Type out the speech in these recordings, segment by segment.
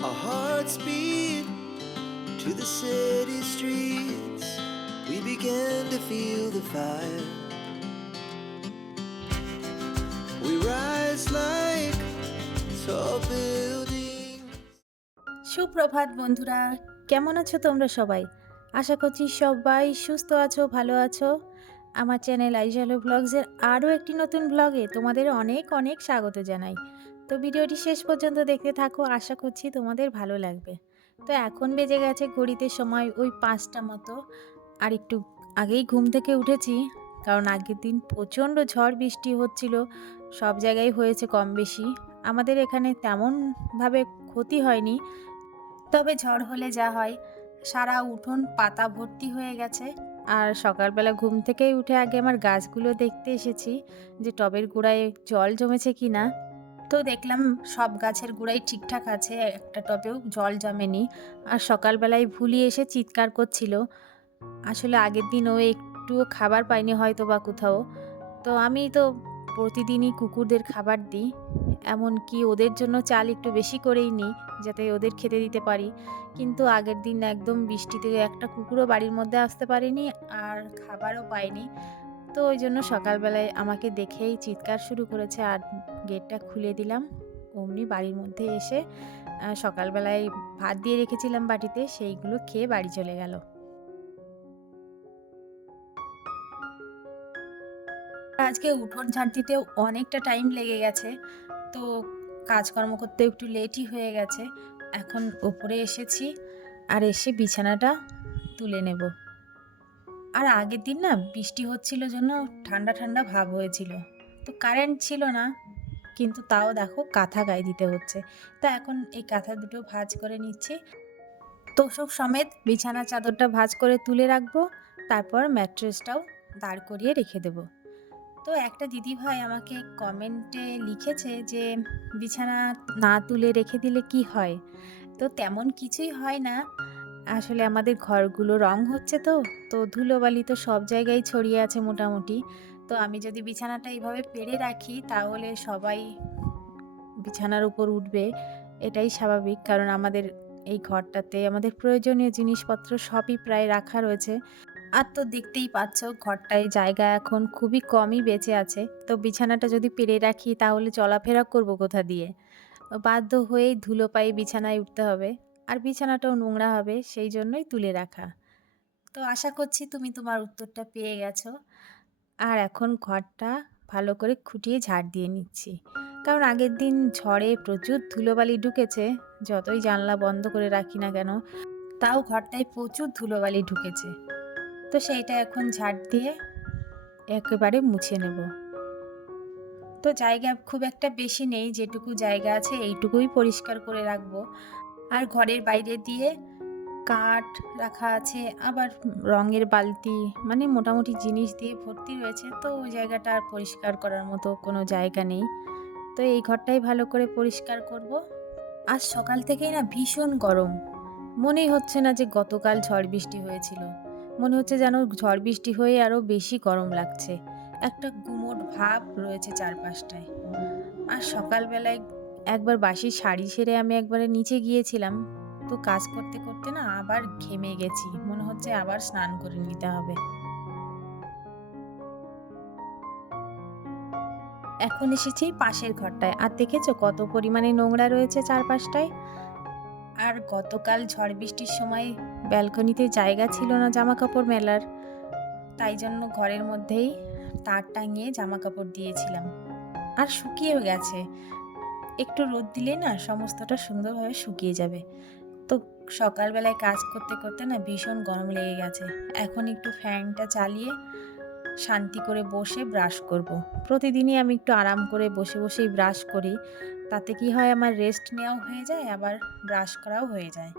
Our hearts beat to the city streets. We began to feel the fire. We rise like tall buildings. সুপ্রভাত বন্ধুরা, কেমন আছো তোমরা সবাই আশা করছি সবাই সুস্থ আছো, ভালো আছো আমার চ্যানেল আইজালো ব্লগসের আরও একটি নতুন ব্লগে তোমাদের অনেক অনেক স্বাগত জানাই তো ভিডিওটি শেষ পর্যন্ত দেখতে থাকো, আশা করছি তোমাদের ভালো লাগবে। তো এখন বেজে গেছে ঘড়িতে সময় ওই পাঁচটা মতো। আর একটু আগেই ঘুম থেকে উঠেছি, কারণ আগের দিন প্রচণ্ড ঝড় বৃষ্টি হচ্ছিল, সব জায়গায় হয়েছে কম বেশি। আমাদের এখানে তেমনভাবে ক্ষতি হয়নি, তবে ঝড় হলে যা হয়, সারা উঠোন পাতা ভর্তি হয়ে গেছে। আর সকালবেলা ঘুম থেকেই উঠে আগে আমার গাছগুলো দেখতে এসেছি, যে টবের গোড়ায় জল জমেছে কি না তো দেখলাম সব গাছের গোড়ায় ঠিকঠাক আছে, একটা টবেও জল জমেনি। আর সকালবেলায় ভুলি এসে চিৎকার করছিল। আসলে আগের দিন ও একটুও খাবার পায়নি হয়তো বা কোথাও। তো আমি তো প্রতিদিনই কুকুরদের খাবার দিই, এমনকি ওদের জন্য চাল একটু বেশি করেই নিই, যাতে ওদের খেতে দিতে পারি। কিন্তু আগের দিন একদম বৃষ্টিতে একটা কুকুরও বাড়ির মধ্যে আসতে পারেনি আর খাবারও পায়নি তো ওই জন্য সকালবেলায় আমাকে দেখেই চিৎকার শুরু করেছে আর গেটটা খুলে দিলাম। অমনি বাড়ির মধ্যে এসে সকালবেলায় ভাত দিয়ে রেখেছিলাম বাটিতে, সেইগুলো খেয়ে বাড়ি চলে গেল। আজকে উঠোন ঝাড় দিতেও অনেকটা টাইম লেগে গেছে। তো কাজকর্ম করতে একটু লেটই হয়ে গেছে। এখন ওপরে এসেছি আর এসে বিছানাটা তুলে নেব। আর আগের দিন না বৃষ্টি হচ্ছিল জন্য ঠান্ডা ঠান্ডা ভাব হয়েছিল। তো কারেন্ট ছিল না। কিন্তু তাও দেখো কাঁথা গায়ে দিতে হচ্ছে। তা এখন এই কাঁথা দুটো ভাঁজ করে নিচ্ছি। তোষক সমেত বিছানা চাদরটা ভাঁজ করে তুলে রাখব, তারপর ম্যাট্রেসটাও দাঁড় করিয়ে রেখে দেবো। তো একটা দিদিভাই আমাকে কমেন্টে লিখেছে যে, বিছানা না তুলে রেখে দিলে কি হয়? তো তেমন কিছুই হয় না। আসলে আমাদের ঘরগুলো রং হচ্ছে তো তো ধুলোবালি তো সব জায়গায় ছড়িয়ে আছে মোটামুটি। তো আমি যদি বিছানাটা এইভাবে পেরে রাখি, তাহলে সবাই বিছানার উপর উঠবে, এটাই স্বাভাবিক। কারণ আমাদের এই ঘরটাতে আমাদের প্রয়োজনীয় জিনিসপত্র সবই প্রায় রাখা রয়েছে। আর তো দেখতেই পাচ্ছ, ঘরটায় জায়গা এখন খুবই কমই বেঁচে আছে। তো বিছানাটা যদি পেরে রাখি, তাহলে চলাফেরা করব কোথা দিয়ে? বাধ্য হয়েই ধুলো পায়ে বিছানায় উঠতে হবে। আর বিছানাটাও নোংরা হবে, সেই জন্যই তুলে রাখা। তো আশা করছি তুমি তোমার উত্তরটা পেয়ে গেছো। আর এখন ঘরটা ভালো করে খুঁটিয়ে ঝাড় দিয়ে নিচ্ছি। কারণ আগের দিন ঝড়ে প্রচুর ধুলোবালি ঢুকেছে, যতই জানলা বন্ধ করে রাখি না কেন, তাও ঘরটায় প্রচুর ধুলোবালি ঢুকেছে। তো সেইটা এখন ঝাড় দিয়ে একেবারে মুছে নেব। তো জায়গা খুব একটা বেশি নেই, যেটুকু জায়গা আছে এইটুকুই পরিষ্কার করে রাখব। আর ঘরের বাইরে দিয়ে কাঠ রাখা আছে, আবার রঙের বালতি মানে মোটামুটি জিনিস দিয়ে ভর্তি রয়েছে, তো ওই জায়গাটা আর পরিষ্কার করার মতো কোনো জায়গা নেই। তো এই ঘরটাই ভালো করে পরিষ্কার করব। আজ সকাল থেকেই না ভীষণ গরম। মনেই হচ্ছে না যে গতকাল ঝড় বৃষ্টি হয়েছিল। মনে হচ্ছে যেন ঝড় বৃষ্টি হয়ে আরও বেশি গরম লাগছে। একটা গুমোট ভাব রয়েছে চারপাশটায়। আর সকালবেলায় একবার বাসি শাড়ি সেরে আমি একবারে নিচে গিয়েছিলাম। তো কাজ করতে করতে না আবার ঘেমে গেছি। মনে হচ্ছে আবার স্নান করে নিতে হবে। এখন এসেছি পাশের ঘরটায়। আর দেখেছ কত পরিমাণে নোংরা রয়েছে চারপাশটায়? আর গতকাল ঝড় বৃষ্টির সময় ব্যালকনিতে জায়গা ছিল না জামা কাপড় মেলার। তাই জন্য ঘরের মধ্যেই তার টাঙিয়ে জামা কাপড় দিয়েছিলাম। আর শুকিয়েও গেছে। একটু রোদ দিলে না সমস্তটা সুন্দরভাবে শুকিয়ে যাবে। তো সকালবেলায় কাজ করতে করতে না ভীষণ গরম লেগে গেছে। এখন একটু ফ্যানটা চালিয়ে শান্তি করে বসে ব্রাশ করব। প্রতিদিনই আমি একটু আরাম করে বসে, বসেই ব্রাশ করি। তাতে কি হয়, আমার রেস্ট নেওয়াও হয়ে যায়, আবার ব্রাশ করাও হয়ে যায়।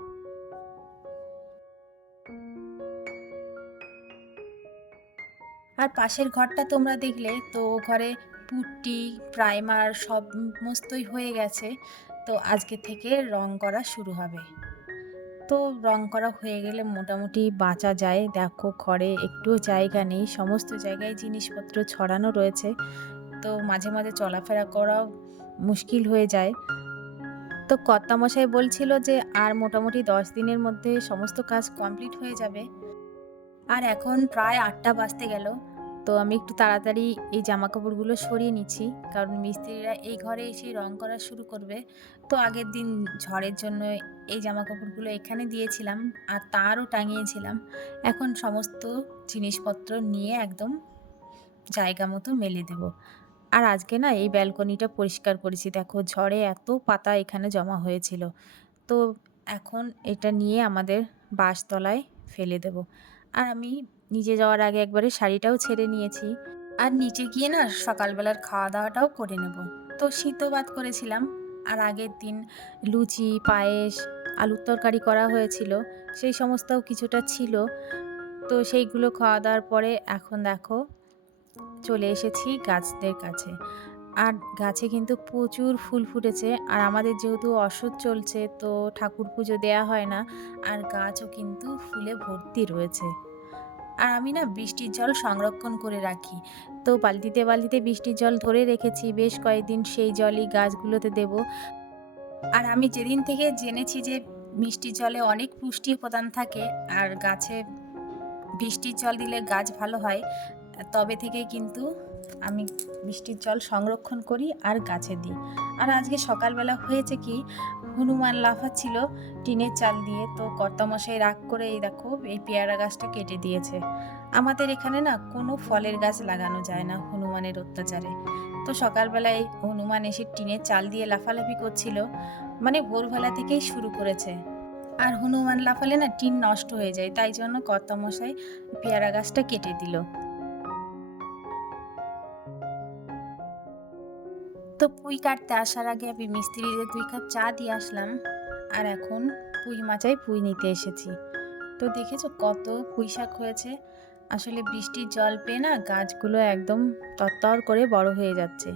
আর পাশের ঘরটা তোমরা দেখলে, তো ঘরে পুট্টি, প্রাইমার সমস্তই হয়ে গেছে। তো আজকে থেকে রং করা শুরু হবে। তো রং করা হয়ে গেলে মোটামুটি বাঁচা যায়। দেখো, ঘরে একটুও জায়গা নেই, সমস্ত জায়গায় জিনিসপত্র ছড়ানো রয়েছে। তো মাঝে মাঝে চলাফেরা করাও মুশকিল হয়ে যায়। তো কর্তামশাই বলছিল যে, আর মোটামুটি দশ দিনের মধ্যে সমস্ত কাজ কমপ্লিট হয়ে যাবে। আর এখন প্রায় আটটা বাজতে গেল। তো আমি একটু তাড়াতাড়ি এই জামা কাপড়গুলো সরিয়ে নিচ্ছি। কারণ মিস্ত্রিরা এই ঘরে এসে রং করা শুরু করবে। তো আগের দিন ঝড়ের জন্য এই জামা কাপড়গুলো এখানে দিয়েছিলাম আর তারও টাঙিয়েছিলাম। এখন সমস্ত জিনিসপত্র নিয়ে একদম জায়গা মতো মেলে দেব। আর আজকে না এই ব্যালকনিটা পরিষ্কার করেছি। দেখো ঝড়ে এত পাতা এখানে জমা হয়েছিল। তো এখন এটা নিয়ে আমাদের বাঁশতলায় ফেলে দেব। আর আমি নিচে যাওয়ার আগে একবারে শাড়িটাও ছেড়ে নিয়েছি। আর নিচে গিয়ে না সকালবেলার খাওয়া দাওয়াটাও করে নেব। তো সিদ্ধ করেছিলাম। আর আগের দিন লুচি, পায়েস, আলুর তরকারি করা হয়েছিল। সেই সমস্তও কিছুটা ছিল। তো সেইগুলো খাওয়া দাওয়ার পরে এখন দেখো চলে এসেছি গাছদের কাছে। আর গাছে কিন্তু প্রচুর ফুল ফুটেছে। আর আমাদের যেহেতু অসুখ চলছে, তো ঠাকুর পুজো দেওয়া হয় না। আর গাছও কিন্তু ফুলে ভর্তি রয়েছে। আর আমি না বৃষ্টির জল সংরক্ষণ করে রাখি। তো বালতিতে বালতিতে বৃষ্টির জল ধরে রেখেছি, বেশ কয়েকদিন সেই জলই গাছগুলোতে দেব। আর আমি যেদিন থেকে জেনেছি যে মিষ্টির জলে অনেক পুষ্টি উপাদান থাকে, আর গাছে বৃষ্টির জল দিলে গাছ ভালো হয়, তবে থেকে কিন্তু আমি বৃষ্টির জল সংরক্ষণ করি আর গাছে দিই। আর আজকে সকালবেলা হয়েছে কি, হনুমান লাফাচ্ছিল টিনের চাল দিয়ে, তো কর্তামশাই রাগ করে এই দেখো, এই পেয়ারা গাছটা কেটে দিয়েছে। আমাদের এখানে না কোনো ফলের গাছ লাগানো যায় না হনুমানের অত্যাচারে। তো সকালবেলায় হনুমান এসে টিনের চাল দিয়ে লাফালাফি করছিল মানে ভোরবেলা থেকেই শুরু করেছে। আর হনুমান লাফালে না টিন নষ্ট হয়ে যায়, তাই জন্য কর্তামশাই পেয়ারা গাছটা কেটে দিল। তো পুঁই কাটতে আসার আগে আমি মিস্ত্রিদের দুই কাপ চা দিয়ে আসলাম। আর এখন পুঁই মাচায় পুঁই নিতে এসেছি। তো দেখেছ কত পুঁই শাক হয়েছে? আসলে বৃষ্টির জল পেয়ে না গাছগুলো একদম তত্তর করে বড় হয়ে যাচ্ছে।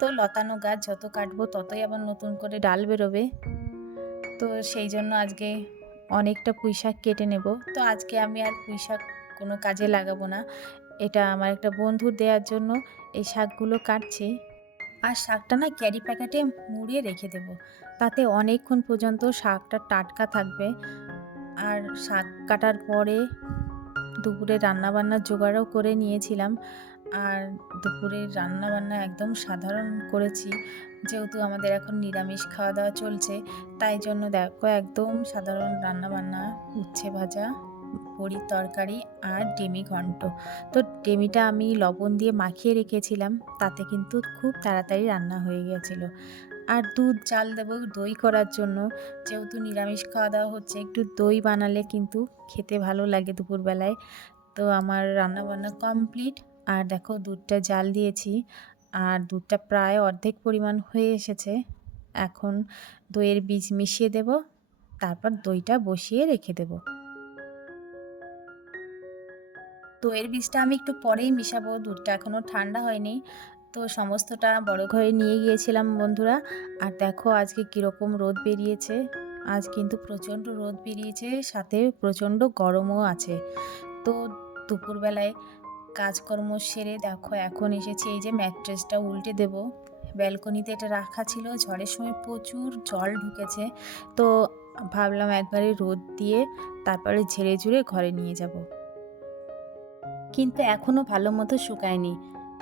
তো লতানো গাছ যত কাটবো ততই আবার নতুন করে ডাল বেরোবে। তো সেই জন্য আজকে অনেকটা পুঁই শাক কেটে নেব। তো আজকে আমি আর পুঁই শাক কোনো কাজে লাগাবো না। এটা আমার একটা বন্ধুর দেওয়ার জন্য এই শাকগুলো কাটছি। আর শাকটা না ক্যারি প্যাকেটে মুড়িয়ে রেখে দেব। তাতে অনেকক্ষণ পর্যন্ত শাকটা টাটকা থাকবে। আর শাক কাটার পরে দুপুরে রান্নাবান্নার জোগাড়ও করে নিয়েছিলাম। আর দুপুরে রান্নাবান্না একদম সাধারণ করেছি। যেহেতু আমাদের এখন নিরামিষ খাওয়া দাওয়া চলছে, তাই জন্য দেখো একদম সাধারণ রান্নাবান্না, উচ্ছে ভাজা বড়ির তরকারি আর ডেমি ঘন্ট। তো ডেমিটা আমি লবণ দিয়ে মাখিয়ে রেখেছিলাম, তাতে কিন্তু খুব তাড়াতাড়ি রান্না হয়ে গেছিল। আর দুধ চাল দেবো দই করার জন্য। যেহেতু নিরামিষ খাওয়া দাওয়া হচ্ছে, একটু দই বানালে কিন্তু খেতে ভালো লাগে দুপুরবেলায়। তো আমার রান্না বান্না কমপ্লিট। আর দেখো দুধটা জাল দিয়েছি। আর দুধটা প্রায় অর্ধেক পরিমাণ হয়ে এসেছে। এখন দইয়ের বীজ মিশিয়ে দেব। তারপর দইটা বসিয়ে রেখে দেবো। দইয়ের বীজটা আমি একটু পরেই মিশাবো, দুধটা এখনও ঠান্ডা হয়নি। তো সমস্তটা বড় ঘরে নিয়ে গিয়েছিলাম বন্ধুরা। আর দেখো আজকে কীরকম রোদ বেরিয়েছে। আজ কিন্তু প্রচণ্ড রোদ বেরিয়েছে, সাথে প্রচণ্ড গরমও আছে। তো দুপুরবেলায় কাজকর্ম সেরে দেখো এখন এসেছি, এই যে ম্যাট্রেসটা উল্টে দেব। ব্যালকনিতে এটা রাখা ছিল, ঝড়ের সময় প্রচুর জল ঢুকেছে। তো ভাবলাম একবারে রোদ দিয়ে তারপরে ঝেড়ে ঝুড়ে ঘরে নিয়ে যাব। কিন্তু এখনও ভালো মতো শুকায়নি।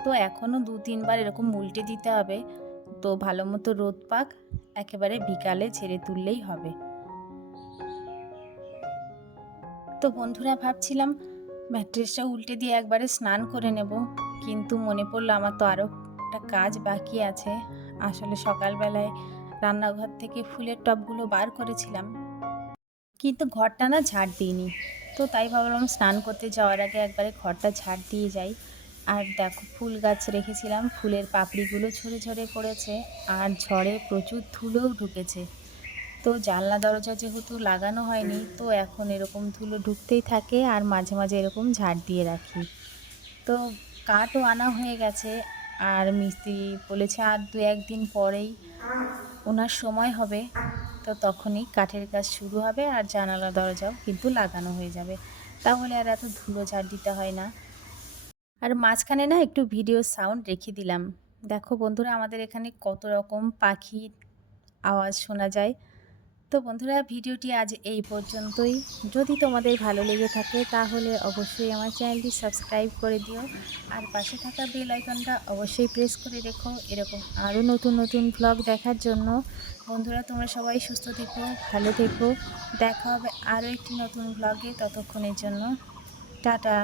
তো এখনও দু তিনবার এরকম উল্টে দিতে হবে। তো ভালো মতো রোদ পাক, একেবারে বিকালে ছেড়ে তুললেই হবে। তো বন্ধুরা, ভাবছিলাম ম্যাট্রেসটা উল্টে দিয়ে একবারে স্নান করে নেব, কিন্তু মনে পড়ল আমার তো আরও একটা কাজ বাকি আছে। আসলে সকালবেলায় রান্নাঘর থেকে ফুলের টবগুলো বার করেছিলাম, কিন্তু ঘরটা না ঝাড় দিইনি। তো তাই ভাবলাম স্নান করতে যাওয়ার আগে একবারে ঘরটা ঝাড় দিয়ে যাই। আর দেখো ফুল গাছ রেখেছিলাম, ফুলের পাপড়িগুলো ঝরে ঝরে পড়েছে আর ঝড়ে প্রচুর ধুলোও ঢুকেছে। তো জানলা দরজা যেহেতু লাগানো হয়নি, তো এখন এরকম ধুলো ঢুকতেই থাকে আর মাঝে মাঝে এরকম ঝাড় দিয়ে রাখি। তো কাঠও আনা হয়ে গেছে আর মিস্ত্রি বলেছে আর দু একদিন পরেই ওনার সময় হবে। তো তখনই কাঠের কাজ শুরু হবে আর জানালা দরজাও কিন্তু লাগানো হয়ে যাবে। তাহলে আর এত ধুলো ঝাড় দিতে হয় না। আর মাঝখানে না একটু ভিডিও সাউন্ড রেখে দিলাম। দেখো বন্ধুরা, আমাদের এখানে কত রকম পাখির আওয়াজ শোনা যায়। তো বন্ধুরা, ভিডিওটি আজ এই পর্যন্তই। যদি তোমাদের ভালো লেগে থাকে, তাহলে অবশ্যই আমার চ্যানেলটি সাবস্ক্রাইব করে দিও। আর পাশে থাকা বেল আইকনটা অবশ্যই প্রেস করে রেখো। এরকম আরও নতুন নতুন ব্লগ দেখার জন্য। বন্ধুরা, তোমরা সবাই সুস্থ থেকো, ভালো থেকো। দেখা হবে আরও একটি নতুন ব্লগে ততক্ষণের জন্য। টাটা।